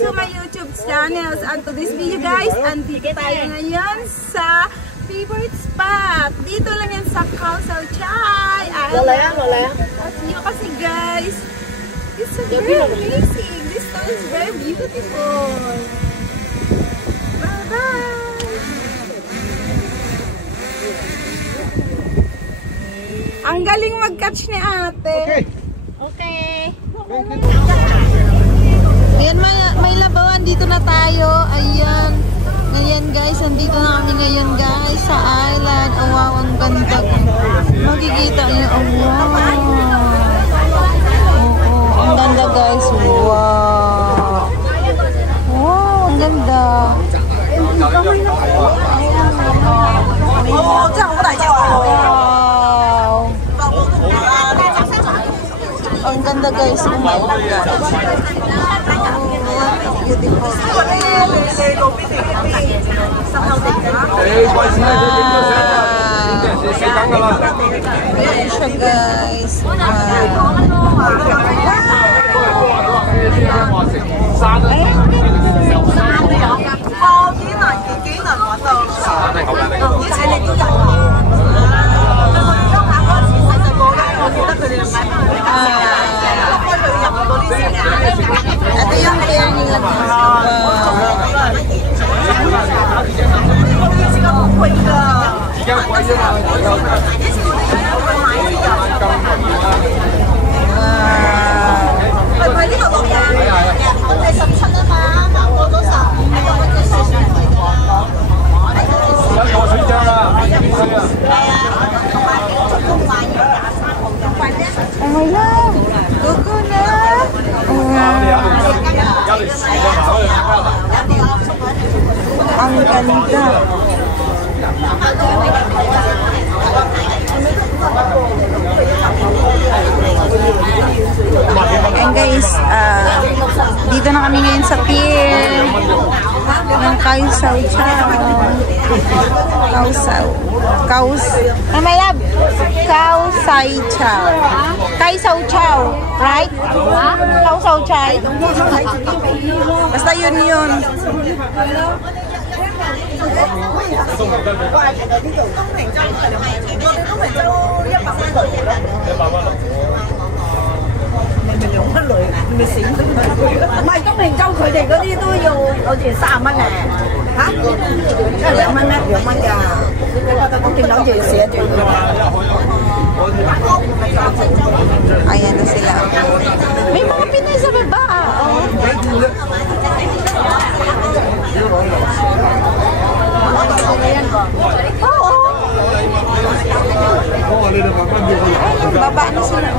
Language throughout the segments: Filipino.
to my YouTube channel. And to this video guys, andito tayo ngayon sa favorite spot. Dito lang yan sa Khao Sao Chai. Lola. At nyo kasi guys, it's so very amazing. This town is very beautiful. Bye-bye. Ang galing mag-catch ni ate. Okay. Ayan, may labawan. Dito na tayo. Ayan. Ngayon guys, nandito na kami ngayon guys sa island. Oh, wow, ang ganda. Makikita niyo. Oh, wow. Oo, ang ganda guys. Wow. Wow, ang ganda. Wow. Ang ganda guys. Oh my God. Beautiful. Ayan siya guys. Ito yung pair nila. Oh my God! Gogo na! Ang ganda! And guys, dito na kami ngayon sa pier ng Khao Sao Chai. My love, Khao Sao Chai. Khao Sao Chai, right? Khao Sao Chai. Basta yun.唔係東平洲佢哋嗰啲都要好似30蚊咧嚇，即係2蚊咧，2蚊㗎。我見到好似寫住。Ayan na sila. May mga Pinay sa baba. Oo. Ayun, baba na sila.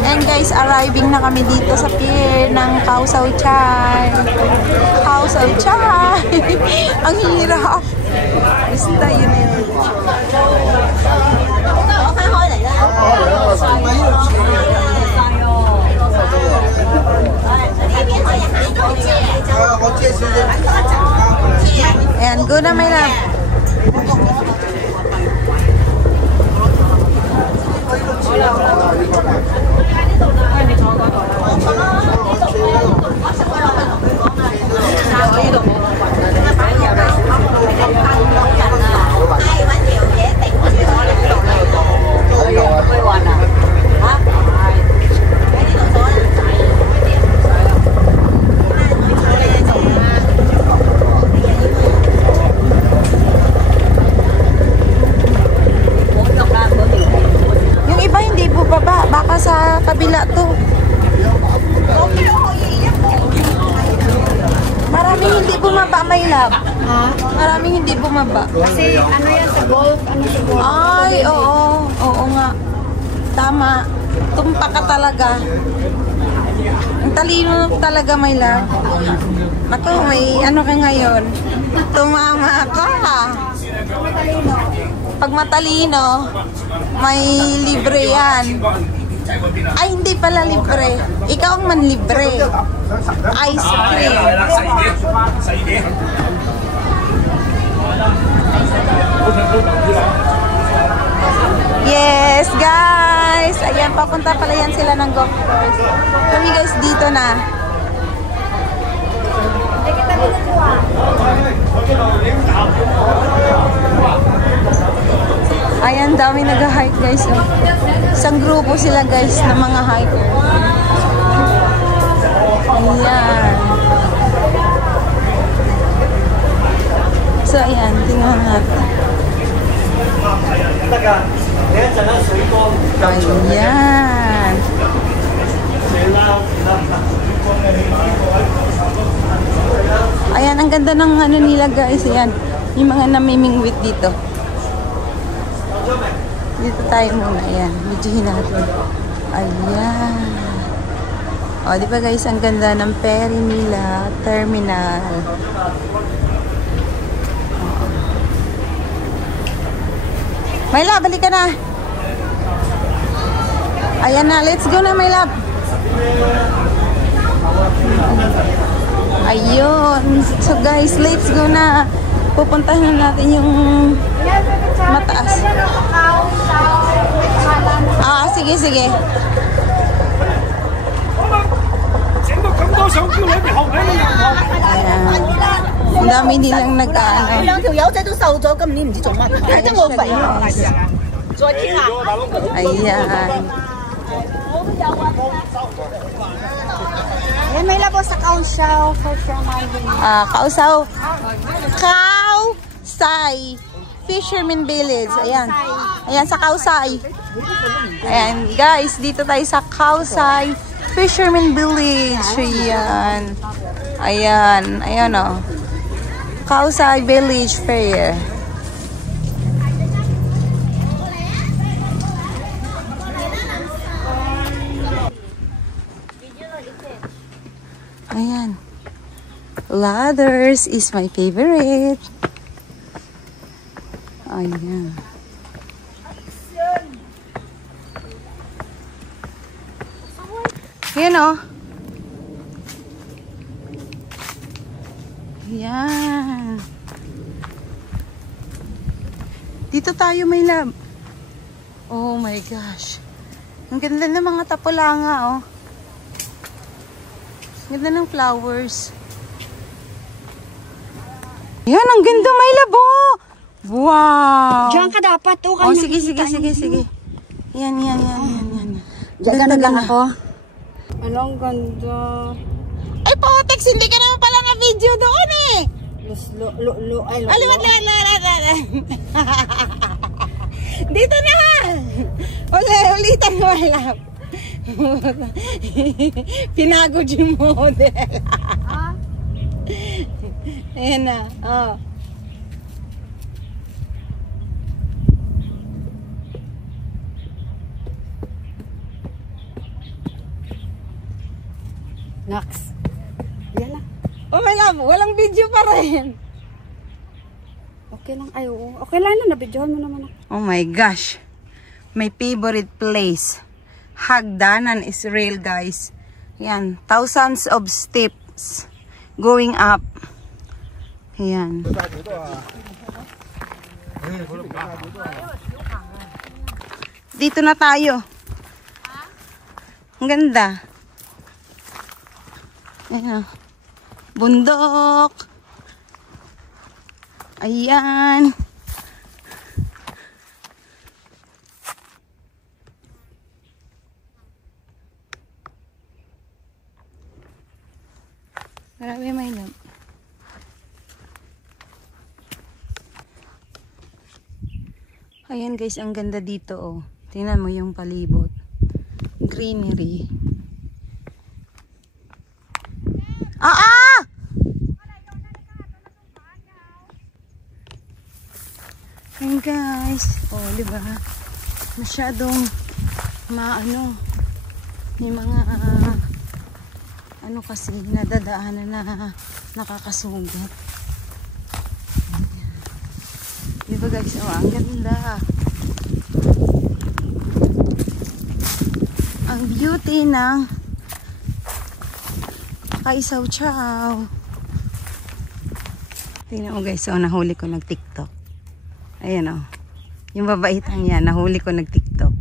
And guys, arriving na kami dito sa pier ng Khao Sao Chai. Khao Sao Chai. Ang hirap. Basta yun yun. Ayan, go na my love. Sa kabila to. Maraming hindi bumaba, my love. Ha? Maraming hindi bumaba. Kasi ano yan sa golf, sa golf. Ay, oo. Oo nga. Tama. Tumpa ka talaga. Ang talino talaga, my love. Naku, may ano ka ngayon. Tumama ka. Pag matalino, may libre yan. Ay, hindi pala libre. Ikaw ang manlibre. Ice cream. Yes, guys. Ayan, papunta pala yan sila ng golf course. Kami guys, dito na. Ayan, dami nag-hike guys. Oh. Isang grupo sila guys ng mga hiker. Ayan. So, ayan, tingnan natin. Ayan. Ayan, ang ganda ng ano nila guys. Ayan, yung mga namimingwit dito. Dito tayo muna. Ayan, videohin natin. Ayan. O, di ba guys, ang ganda ng ferry nila, terminal. My love, balik ka na. Ayan na, let's go na, my love. Ayun. So guys, let's go na. Pupuntahan na natin yung mataas. Ah, sige, sige. Ayan. Ang dami nilang nag-ano. Ayan. Yan, may labo sa Kaunsaw for sure. Kausaw. Kausay. Fisherman Village. Ayan. Ayan, sa Kausay. Ayan, guys. Dito tayo sa Kausay Fisherman Village. Ayan. Ayan. Ayan, o. Kausay Village Fair. Ayan. Ladders is my favorite. Ayan. Ayan o. Ayan. Dito tayo, my love. Oh my gosh. Ang ganda ng mga tapulanga, oh. Ganda ng flowers. Yan, ang ganda, may labo. Wow. Diyan ka dapat. Oh, sige. Yan. Diyan na lang ako. Anong ganda. Ay, Potex, hindi ka naman pala na-video doon eh. Aliwat. Dito na. Ulitan mo, my love. Pinagod yung model. Ayan na. Oh. Next. Yan na. Oh my love, walang video pa rin. Okay lang. Ay, oo. Okay lang na. Nabidyohan mo naman ako. Oh my gosh. My favorite place. Hagdanan is real, guys. Yan. Thousands of steps going up. Yan. Dito na tayo. Ang ganda. Ayan. Bundok. Ayan. Marami may love. Ayan guys, ang ganda dito oh. Tingnan mo yung palibot. Greenery. Ayan guys. Oh, diba? Masyadong maano. May mga ano kasi nadadaanan na nakakasugat. Diba guys? Oh, ang ganda. ang beauty ng Kaisaw-Chaw. Tingnan mo guys, so nahuli ko nag-TikTok. Ayan o. Yung babaitang yan, nahuli ko nag-TikTok.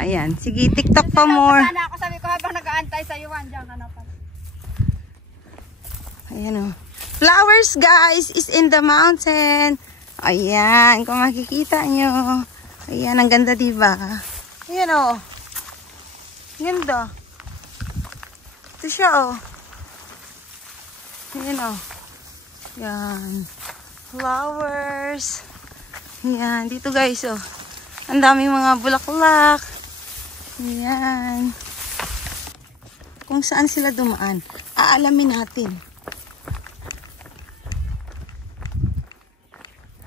Ayan, sige, TikTok pa more. Sana ako sabi ko habang nag-aantay sa iyo, andiyan ka na pala. Ayan o. Flowers guys is in the mountain. Ayan, kung makikita nyo. Ayan, ang ganda diba? Ayan o. Ganda. Ito siya o. Ayan o. Yan. Flowers. Yan. Dito guys oh. Ang daming mga bulaklak. Yan. Kung saan sila dumaan. Aalamin natin.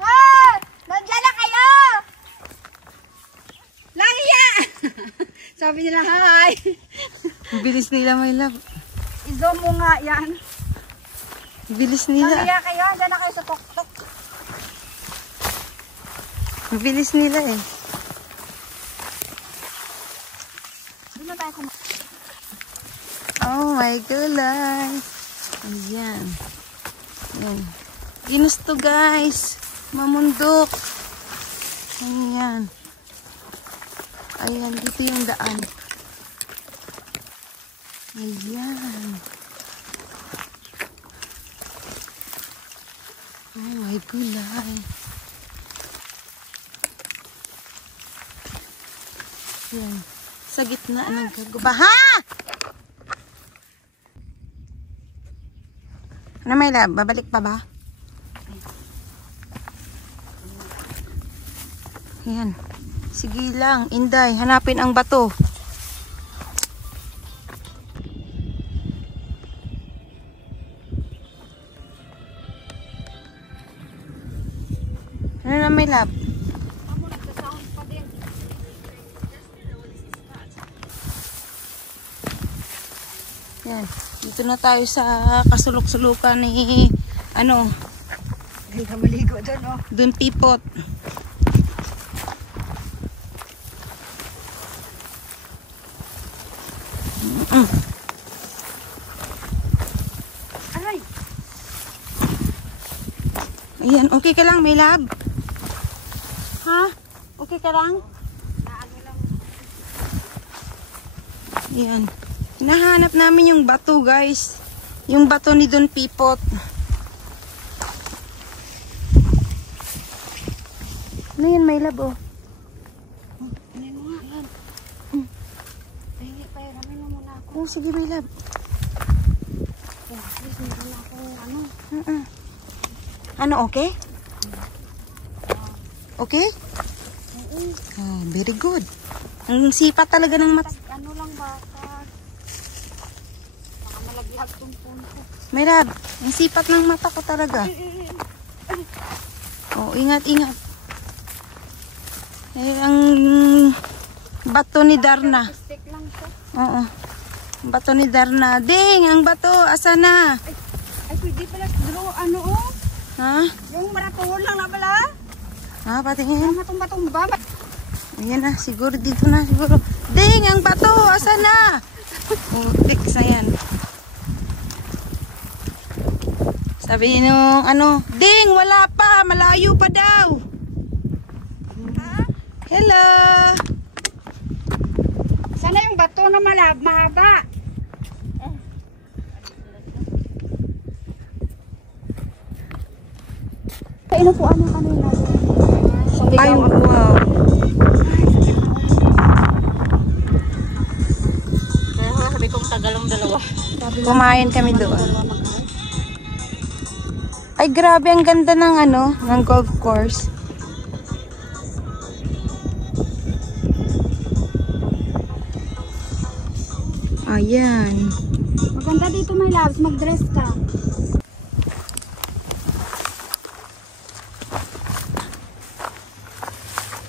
Ah! Nandiyan na kayo! Langya! Sabi nila hi. Bilis nila my love. I-zoom mo nga yan. Bilis nila. Langya kayo, nandiyan na kayo sa tuktok. Bilis nila eh. Doon na tayo kumain. Oh my gulay. Ayan. Ayan. Ginusto guys. Mamundok. Ayan. Ayan. Dito yung daan. Ayan. Oh my gulay. Ayan. Sa gitna ng kaguba. Ha! Ano may lab? Babalik pa ba? Ayan. Sige lang, Inday. Hanapin ang bato. Ano na may lab? Yan. Dito na tayo sa kasulok-sulukan ni ano. Hindi ka maligo doon, oh. Dun pipot. Aray! Ayan, okay ka lang, may lab? Ha? Okay ka lang? Ayan. Hinahanap namin yung bato, guys. Yung bato ni Don Pipot. Ano yan, may lab, oh? Ano mo nga, yan. Pahingi, pahiramin mo muna ako. Oh, sige, may lab. Oh, please, meron na akong ano. Ano, okay? Okay? Oh, very good. Ang sipat talaga ng mata. Ano lang ba? Baka malaghihag tong punto. May lab, ang sipat ng mata ko talaga. Oh, ingat, ingat. Eh, ang bato ni Darna. Stick lang siya. Oo. Bato ni Darna. Ding, ang bato, asa na? Ay, pwede pala. Duro, ano, oh? Ha? Yung maratuhon lang na pala. Ha, patingin. Matumba-tumba. Ayan na, siguro dito na, siguro. Ding, ang bato, asa na? Oh, fix na yan. Sabi nung ano, Ding, wala pa, malayo pa daw. Hello. Sana yung bato na mahaba. Inupuan mo kanina. Ay, wow. Sabi kong tagalong dalawa. Kumain kami doon. Ay, grabe, ang ganda ng ano, ng golf course. Ayan. Maganda dito, my loves. Mag-dress ka.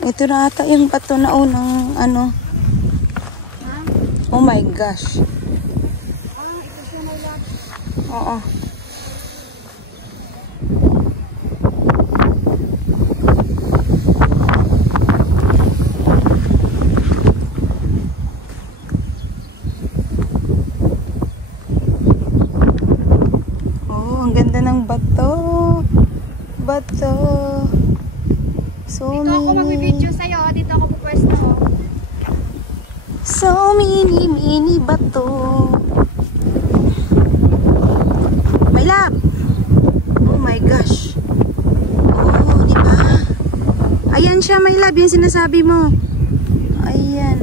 Ito na ata yung bato na unang ano. Oh my gosh. Ito siya, my loves. Oo. So mini bato. My love. Oh my gosh. Oh, di ba? Ayan siya, my love, yung sinasabi mo. Ayan.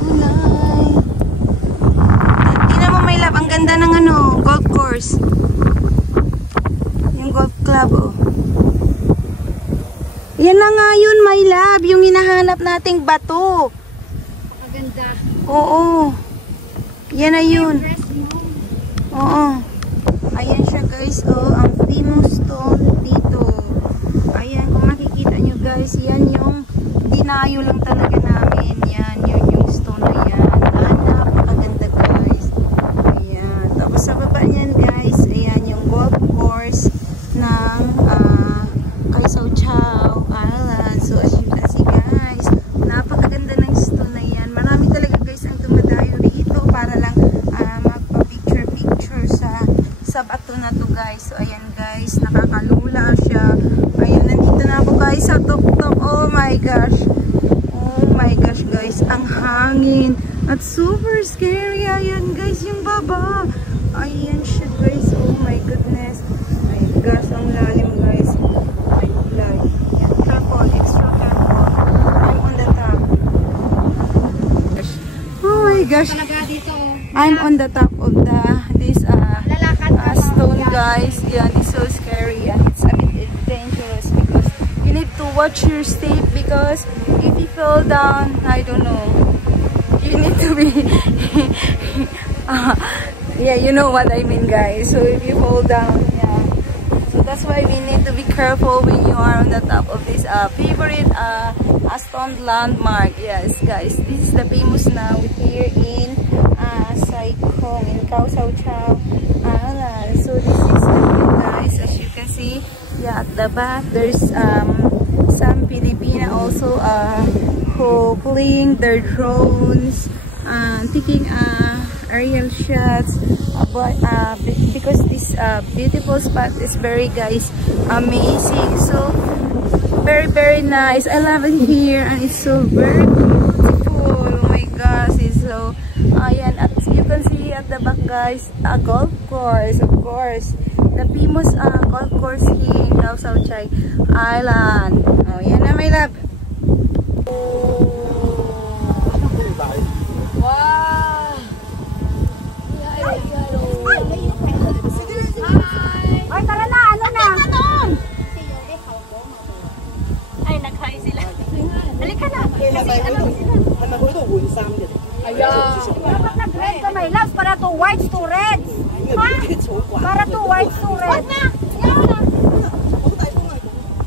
Kulay. Tingnan mo, my love, ang ganda ng ano, golf course. Yung golf club, oh. Yan na nga yun, my love, yung hinahanap nating bato. Maganda. Oo. Yan na yun. Dress mo. Oo. Ayan siya guys, oh, ang famous stone dito. Ayan, kung makikita nyo guys, yan yung dinayo lang talaga namin. Yan, yun yung stone na yan. Napakaganda guys. Ayan. Tapos sa baba niyan guys, ayan yung golf course ng Kaisao Chao Island. So as you can see guys, napakaganda ng stone na yan. Marami talaga guys ang dumadayo dito para lang magpa-picture sa bato na to guys. So ayan guys, nakakalula siya. Ayan, nandito na ako guys sa tuktok. Oh my gosh. Oh my gosh guys, ang hangin. At super scary. Ayan guys, yung baba. Ayan siya guys. Oh my goodness. My gosh, ang lalim guys. My life. Ayan, careful. Extra careful. I'm on the top. Oh my gosh. Talaga dito. I'm on the top of this Lalakad ka stone guys. Yeah, it's so scary and it's a bit dangerous because you need to watch your step because if you fall down, I don't know, you need to be yeah, you know what I mean guys. So if you fall down, yeah, so that's why we need to be careful when you are on the top of this favorite stone landmark. Yes guys, this is the famous now here in Sai-Kung in Kaisao Chao Island. So this is guys, as you can see, yeah, at the back there's some Filipina also who playing their drones, taking aerial shots, but because this beautiful spot is very guys amazing. So very nice. I love it here and it's so very beautiful. Oh my gosh, it's so ayan, at you can see at the back guys, a golf course, of course, the famous golf course here in Kaisao Chao Island. Oh, yan na my love. Wow. Ay, tara na, ano na? Ay, nagkain sila. Halika na. Kasi ano sila? Dapat nag-red ka, my love, para to whites to reds. Ha? Para to whites to reds. Yan na.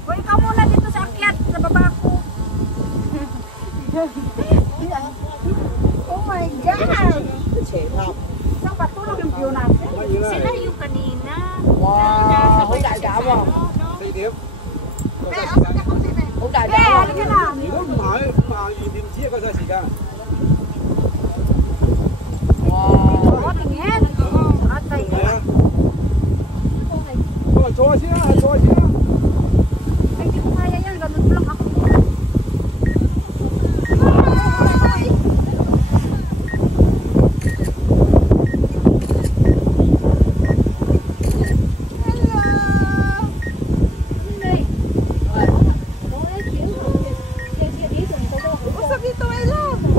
O, ikaw muna dito sa akyat, sa baba ko. Oh my God! Isang patulog yung view natin. Sila yung kanina. Wow, hữu đại cả không? Hữu đại cả không? Halika na. 如果唔係，原點知一個細時間。 O, tingin. Atay. 係啊。坐下先啦，坐下先啦。 Ay, hindi ko kaya yan. Ganun ko lang ako.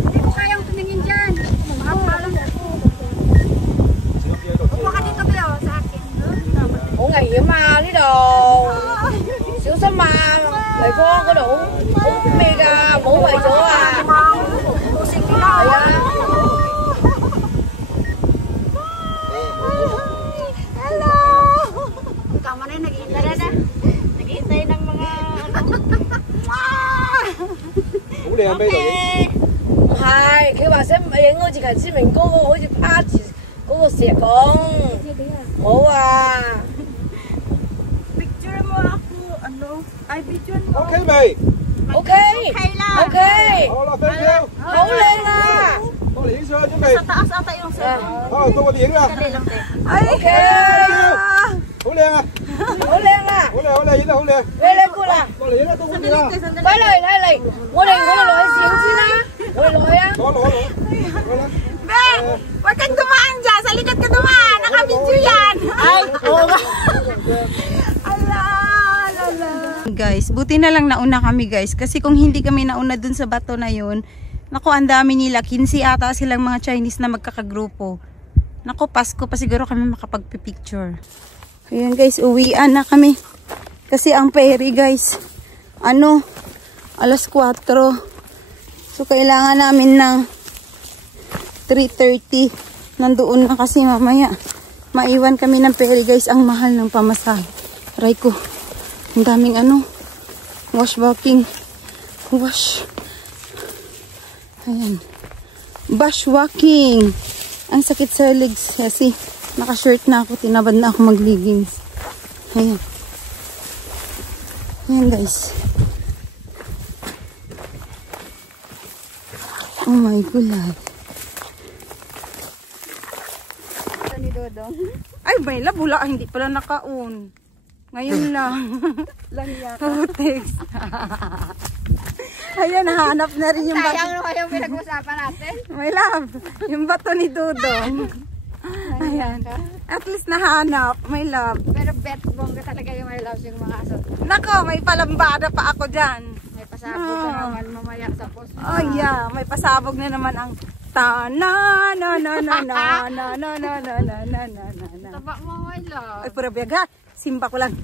Hindi ko kayang tumingin dyan. Makapalang ako. Upo ka dito, Beo, sa akin. Hữu nguy hiểm mà, đi đồ.小心mà. Đại Phương có đủ uống bia ra, mũ ngoài sữa à. Pusing nila. Ayan. Hello! Ikaw man ay nag-iintay na. Nag-iintay ng mga hữu靚咩度影？ 係，佢話想影好似陳思明嗰個，好似趴住嗰個石講。好啊。 Picture mo ako, ano? Ay, video mo. OK 未 OK。 Okay lang. OK。好啦，thank you。好靚啊！到嚟影相準備。 Taas ata yung cellphone. 好，到我哋影啦。Ay, Okay. 好靚啊！好靚啊！好靚好靚，影得好靚。你過嚟，落嚟影得都好靚啊！嚟，我哋落去影先啦，我哋落去啊！攞。 Be, huwag kang dumaan dyan. Sa likod ka dumaan. Nakabidyo yan. Ay, oo nga. Guys, buti na lang nauna kami guys. Kasi kung hindi kami nauna dun sa bato na yun, naku, ang dami nila. 15 ata silang mga Chinese na magkakagrupo. Naku, Pasko pa siguro kami makapagpipicture. Ayan guys, uwian na kami. Kasi ang ferry guys, alas 4. So, kailangan namin ng 3:30. Nandoon na kasi mamaya. Maiwan kami ng ferry guys. Ang mahal ng pamasahe. Aray ko. Ang daming wash walking. Wash. Ayan. Bush walking. Ang sakit sa legs kasi naka-shirt na ako. Tinabad na ako mag-leggings. Ayan. Ayan guys. Oh my God. Ay, may labula. Hindi pala naka-on. Ngayon lang. Putex. Ayan, nahanap na rin yung bato. Sayang naman yung pinag-usapan natin. May love. Yung bato ni Dudong. Ayan. At least nahanap. May love. Pero bet bongga talaga yung may loves yung mga aso. Nako, may palambada pa ako dyan. May pasabog na naman mamaya sa post. Oh yeah, may pasabog na naman ang ta na na na na na na na na na na na na na. Taba mo may love. Ay, pura biyag ha. Simba ko lang.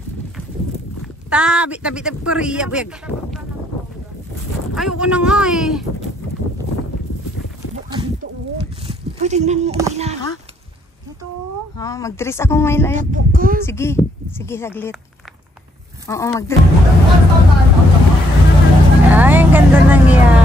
Tabi, puriya biyag. Ayoko na nga eh. Buka dito oh. Pwede tingnan mo umayla. Ha? Ito. Mag-dress ako ngayon. Sige, sige saglit. Oo, mag-dress. Ay, ang ganda ng yan.